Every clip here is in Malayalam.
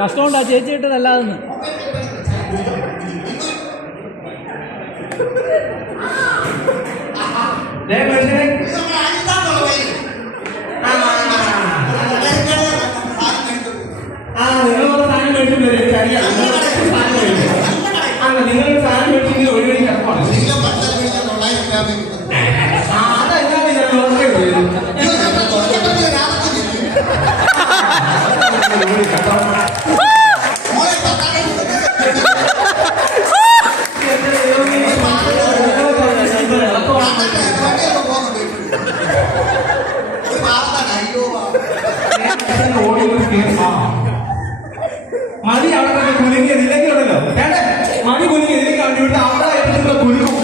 നഷ്ടമുണ്ടാ ചേച്ചി ഇട്ടതല്ലാതെന്ന്. നിങ്ങളൊരു സാധനം മേടിച്ചിട്ട് നിങ്ങളൊരു സാധനം മേടിച്ചെങ്കിൽ ഒരു വഴി കിടപ്പാണ്. മതി അവിടെ കുലുങ്ങിയത് ഇല്ലെങ്കിൽ ഉണ്ടല്ലോ മതി കുലുങ്ങിയത് കണ്ടുവിട്ട് അവിടെ കുലുക്കും.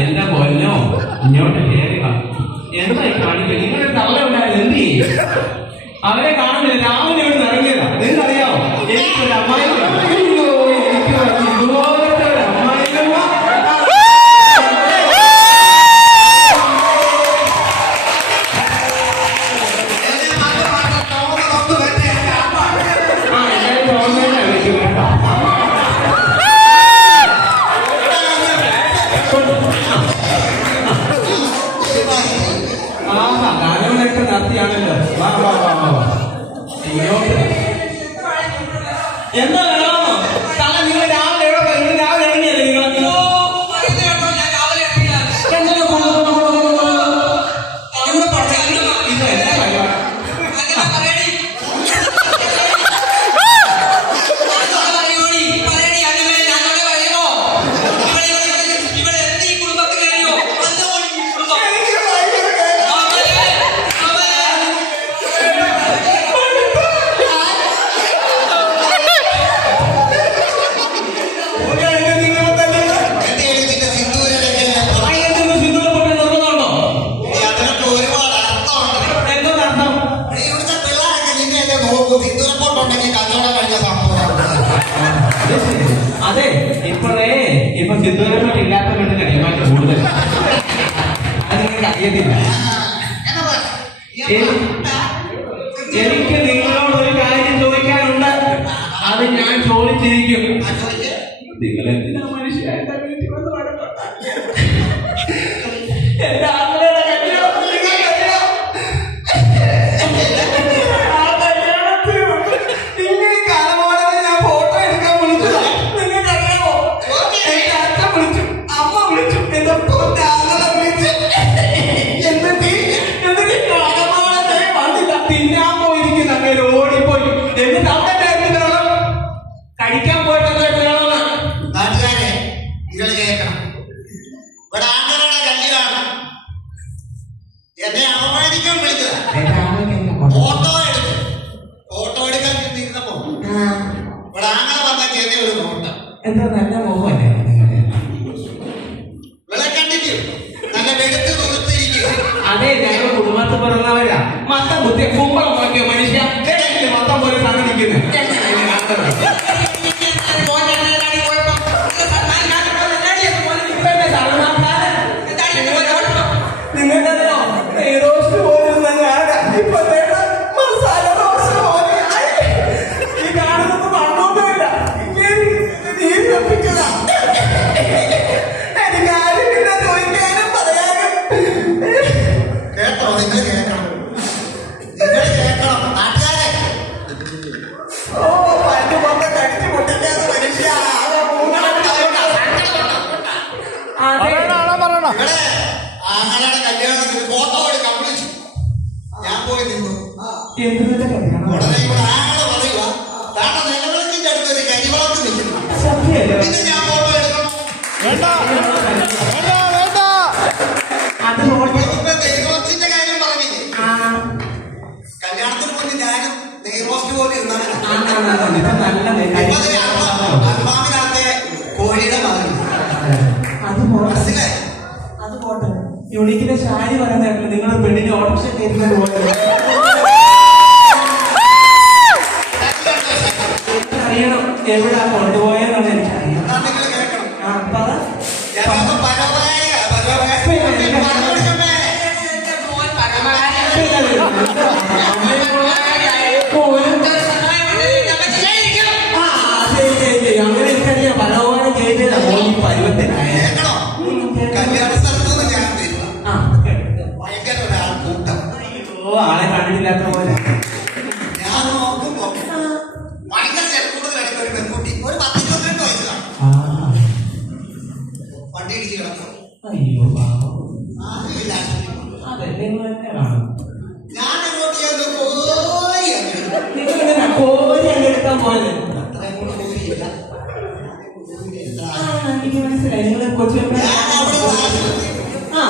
എന്റെ പൊന്നോ ഇങ്ങോട്ട് കയറുക. എന്തായി കാണിക്കുക? നിങ്ങളുടെ തള്ള ഉണ്ടായത് എന്ത് ചെയ്യും? അവരെ കാണുന്നില്ല. രാവിലെ ഇവിടെ ഇറങ്ങിയതാ. നിങ്ങൾക്കറിയാമോ എനിക്കൊരു അമ്മായി ഇതുപോലത്തെ ഒരു അമ്മായിയമ്മ ഗാനങ്ങളൊക്കെ നടത്തിയാണല്ലോ. എന്താ വേണോ തല? നിങ്ങൾ രാവിലെ എവിടെ പോയി? രാവിലെ ഇറങ്ങിയല്ലേ നിങ്ങൾ? അതെ ഇപ്പൊ സിദ്ധൂരമ്മ ഇല്ലാത്ത വീട്ടിൽ കൈമാറ്റം കൂടുതൽ. അത് നിങ്ങൾക്ക് അറിയത്തില്ല. എനിക്ക് നിങ്ങളോട് ഒരു കാര്യം ചോദിക്കാനുണ്ട്. അത് ഞാൻ ചോദിച്ചിരിക്കും. നിങ്ങൾ എന്തിനാ മനുഷ്യരായിട്ട് വീട്ടിൽ വന്ന് വഴക്കുണ്ടാക്കി? എന്റെ ആളുകളുടെ കല്യാണം തിന്നാൻ പോയിരിക്കുന്ന അങ്ങനെ ഓടിപ്പോയി. എന്നിട്ട് അവിടെ കഴിക്കാൻ പോയിട്ട് നാട്ടുകാരെ നിങ്ങൾ കേൾക്കണം. ഇവിടെ ആങ്ങളുടെ കല്യാണം എന്നെ അവമാനിക്കാൻ വിളിച്ചത്. ഫോട്ടോ എടുക്കാൻ നിന്നപ്പോ ഇവിടെ ആങ്ങളെ വന്ന ചെറിയ ഒരു നോട്ടം. എന്താ നല്ല മോഹമല്ലേ? വിളക്കണ്ടിക്കും നല്ല വെളുത്ത് തുറത്തിരിക്കും. അതെ, ഞങ്ങൾ കുടുംബത്തിൽ പിറന്നവരാ. മത്തം കുത്തിയ കുമ്പളം നോക്കിയ മനുഷ്യ മത്തം പോലെ സംഘടിക്കുന്നത്. നിങ്ങൾക്കറിയോ റോസ്റ്റ് പോലും ഇപ്പൊ മസാല റോസ്റ്റ് പോലെ ഈ കാണുന്നത് മണ്ണൊന്നുമില്ല. നീ വെപ്പിച്ചതാ. എനിക്ക് ആരും പിന്നെ ചോദിക്കാനും പറയാനും. കേട്ടോ? നിങ്ങൾ കേൾക്കണം. നാട്ടുകാരെ പണ്ട് മൊത്തം കടിച്ചു പൊട്ടിക്കാതെ മനുഷ്യ ആങ്ങളുടെ കല്യാണത്തിന് ഫോട്ടോ എടുക്കാൻ വിളിച്ചു. ഞാൻ പോയി നിന്നു. എന്തിന്റെ കല്യാണം? ഉടനെ ഇവിടെ ആങ്ങളെ പറയുക താണ്ട നിലവിളക്കിന്റെ അടുത്തൊരു കരിവളത്ത് നിൽക്കുന്നു. സത്യമല്ലേ? പിന്നെ ഞാൻ ഫോട്ടോ എടുക്കണം. വേണ്ട വേണ്ട വേണ്ട. അത് ഫോട്ടോ ഇപ്പൊ നെയ്റോസ്റ്റിന്റെ കാര്യം പറഞ്ഞില്ലേ? കല്യാണത്തിന് മുന്നേ ഞാനും നെയ്റോസ്റ്റ് പോലെ ഇരുന്നാണ്. ഇപ്പൊ നല്ല അൽഫാമിനകത്തെ കോഴിയുടെ മകൻ. അത് പോട്ടെ, മനസ്സിലായി? അത് പോട്ടെ. യൂണിക്കിന്റെ ശാരി പറയുന്ന നിങ്ങൾ പെണ്ണിന് ഓട്ടോറിക്ഷ കയറ്റുന്നത് പോലെ അറിയണം എവിടാ കൊണ്ടുപോയെന്നാണ് എനിക്കറിയാം. എന്നാ നിങ്ങൾ കേൾക്കണം. ആ പറ. ഞാനൊന്ന് പരമായ അങ്ങനെ എനിക്കറിയാം. പലവാനും ചെയ്തതാ ഈ പരുവത്തിനായ കേൾക്കണോ? കല്യാണ സ്ഥലത്തുനിന്ന് ഞാൻ വരിക. ഭയങ്കര ഒരാൾ കൂട്ടം. ആളെ കണ്ടിട്ടില്ലാത്ത പോലെ. ഞാൻ നോക്കുമ്പോ ഭയങ്കര ജനക്കൂടുതൽ കിടക്കുന്ന ഒരു പെൺകുട്ടി, ഒരു 10-22 വയസ്സിലാണ്. വണ്ടി ഇടിച്ച് കിടക്കും. അയ്യോ പാവം. ആരുമില്ല. അതെ നിങ്ങൾ തന്നെ കാണും. ഞാൻ അങ്ങോട്ട് ചെന്ന് കോരി അങ്ങ് നിങ്ങൾ ഇങ്ങനെ കോരി അങ്ങെടുക്കാൻ പോയത്. അത്രയും കൂടെ കോരിയില്ല. എനിക്ക് മനസ്സിലായി. നിങ്ങൾ കൊച്ചു ഞാൻ അവിടെ ആ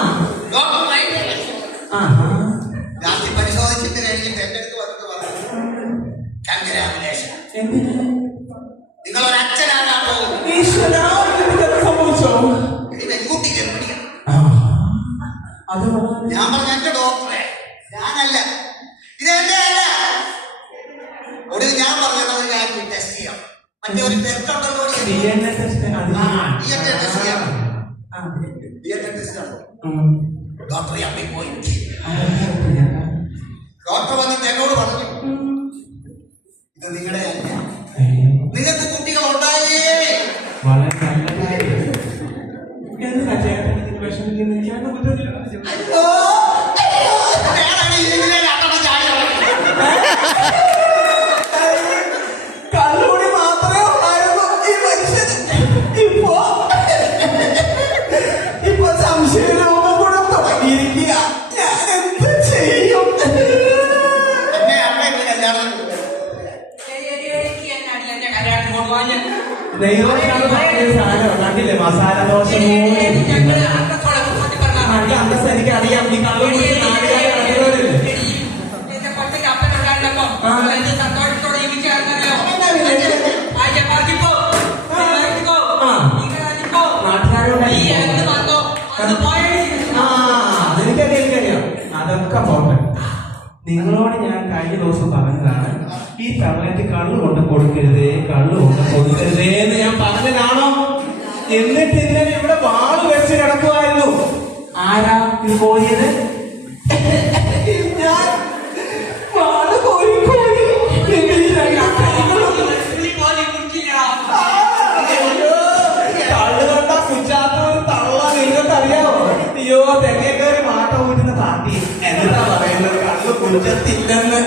ഡോക്ടർ വൈദ്യരെ ആ രാത്രി പരിശോധിച്ചിട്ട് കഴിഞ്ഞിട്ട് എന്റെ അടുത്ത് വന്നിട്ട് പറഞ്ഞു, കൺഗ്രാജുലേഷൻ, എന്തിനാ നിങ്ങൾ ഒരു അച്ഛനാകാൻ പോകുന്നു. ഈശ്വരാ, ഇതൊക്കെ സംഭവിച്ചോ? ഈ പെൺകുട്ടി ഗർഭിണിയാണ്. അത് ഞാൻ പറഞ്ഞു, എന്റെ ഡോക്ടറെ ഞാനല്ല, ഇതെന്റെ അല്ല. ഒടുവിൽ ഞാൻ പറഞ്ഞത് ഞാൻ ടെസ്റ്റ് ചെയ്യാം. മറ്റേ ഒരു ടെസ്റ്റ് ഉണ്ടല്ലോ, DNA ടെസ്റ്റ്. DNA ടെസ്റ്റ് ചെയ്യാം. DNA ടെസ്റ്റ് ആണ്. ഡോക്ടർ അമ്മി പോയി. ഡോക്ടർ വന്നിട്ട് എന്നോട് പറഞ്ഞു, ഇത് നിങ്ങളുടെ അല്ല, നിങ്ങൾക്ക് കുട്ടികൾ ഉണ്ടായേ. വളരെ നല്ല കാര്യം. എന്തിനാ ചേട്ടൻ ഇതിന് വിഷമിക്കുന്നത്? ചേട്ടൻ ബുദ്ധിമുട്ടില്ല. അയ്യോ, അയ്യോ, ഞാനാണ് ഇതിനെ രണ്ടെണ്ണം ചാടി കള്ളുകൂടി മാത്രമേ ഉണ്ടായിരുന്നു ഈ മനുഷ്യന്. ഇപ്പൊ സംശയരോഗം കൂടെ തുടങ്ങിയിരിക്കുക. ഞാൻ എന്ത് ചെയ്യും? എന്നെ അമ്മ ഇപ്പൊ കല്യാണം നെയ്റോസ്റ്റാണ് പറഞ്ഞൊരു സാധനം കണ്ടില്ലേ? മസാല ദോശ എനിക്ക് അറിയാം. ഈ കള്ളു കുടിച്ച് നാടുകാരെ അറിയുന്നവരല്ലേ? എനിക്കറിയാം. അതൊക്കെ പോട്ടെ. നിങ്ങളോട് ഞാൻ കഴിഞ്ഞ ദിവസം പറഞ്ഞതാണ്, ഈ തവളയ്ക്ക് കള്ളു കൊണ്ട് കൊടുക്കരുതേ, കള്ളു കൊണ്ട് കൊടുക്കരുതേ എന്ന് ഞാൻ പറഞ്ഞതാണോ? എന്നിട്ട് ഇന്നലെ ഇവിടെ വാള് വെച്ച് കിടക്കുമായിരുന്നു. ആരാ ഇത് കോരിയത്? ഞാൻ വാള് കോരി കോരി കള്ളു കണ്ട കുച്ചാത്ത ഒരു തള്ള നിങ്ങൾക്കറിയാമോ? അയ്യോ, തെങ്ങേ കയറി മാട്ട ഊറ്റുന്ന പാർട്ടി എന്നിട്ടാ പറയുന്നത് കള്ളു കുറ്റത്തില്ലെന്ന്.